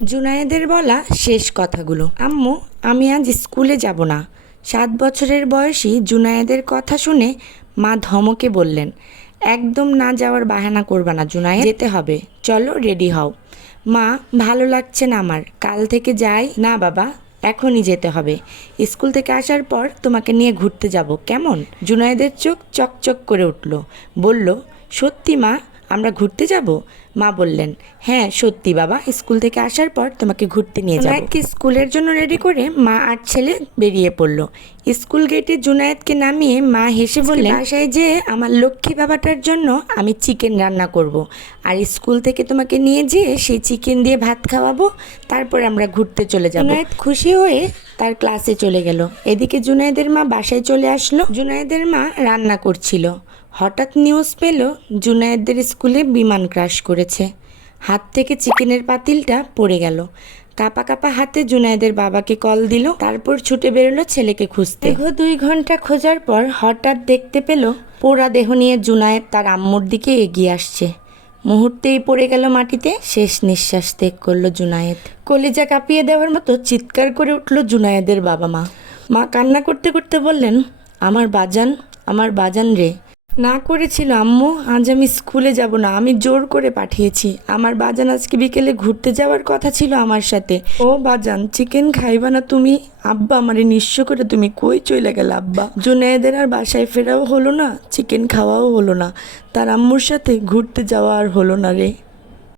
জুনায়েদের বলা শেষ কথাগুলো। আম্মু, আমি আজ স্কুলে যাব না। 7 বছরের বয়সী জুনায়েদের কথা শুনে মা ধমকে বললেন, একদম না যাওয়ার বাহানা করবা না জুনায়েদ, যেতে হবে। চলো রেডি হও। মা, ভালো লাগছে না আমার, কাল থেকে যাই না বাবা, এখনই যেতে হবে। স্কুল থেকে আসার পর তোমাকে নিয়ে ঘুরতে যাব, কেমন? জুনায়েদের চোখ চকচক করে উঠল। বলল, সত্যি মা, আমরা ঘুরতে যাব? মা বললেন, হ্যাঁ সত্যি বাবা, স্কুল থেকে আসার পর তোমাকে ঘুরতে নিয়ে যাব। জুনায়েদকে স্কুলের জন্য রেডি করে মা আর ছেলে বেরিয়ে পড়ল। স্কুল গেটে জুনায়েদকে নামিয়ে মা হেসে বললেন, বাসায় যেয়ে আমার লক্ষ্মী বাবাটার জন্য আমি চিকেন রান্না করব। আর স্কুল থেকে তোমাকে নিয়ে যেয়ে সেই চিকেন দিয়ে ভাত খাওয়াবো, তারপর আমরা ঘুরতে চলে যাব। জুনায়েদ খুশি হয়ে তার ক্লাসে চলে গেল। এদিকে জুনায়েদের মা বাসায় চলে আসলো। জুনায়েদের মা রান্না করছিল। হঠাৎ নিউজ পেল জুনায়েদের স্কুলে বিমান ক্র্যাশ করেছে। হাত থেকে চিকেনের পাতিলটা পড়ে গেল। কাঁপা কাঁপা হাতে জুনায়েদের বাবাকে কল দিল। তারপর ছুটে বেরোলো ছেলেকে খুঁজতে। দীর্ঘ 2 ঘন্টা খোঁজার পর হঠাৎ দেখতে পেল পোড়া দেহ নিয়ে জুনায়েদ তার আম্মুর দিকে এগিয়ে আসছে। মুহূর্তেই পড়ে গেল মাটিতে। শেষ নিঃশ্বাস ত্যাগ করলো জুনায়েদ। কলিজা কাঁপিয়ে দেওয়ার মতো চিৎকার করে উঠল জুনায়েদের বাবা মা। মা কান্না করতে করতে বললেন, আমার বাজান, আমার বাজান রে। না করেছিল আম্মু, আজ আমি স্কুলে যাব না, আমি জোর করে পাঠিয়েছি। আমার বাজান আজকে বিকেলে ঘুরতে যাওয়ার কথা ছিল আমার সাথে। ও বাজান, চিকেন খাইবা না তুমি? আব্বা আমারে নিঃস্ব করে তুমি কই চলে গেল আব্বা? জুনায়েদের আর বাসায় ফেরাও হলো না, চিকেন খাওয়াও হলো না, তার আম্মুর সাথে ঘুরতে যাওয়া আর হলো না রে।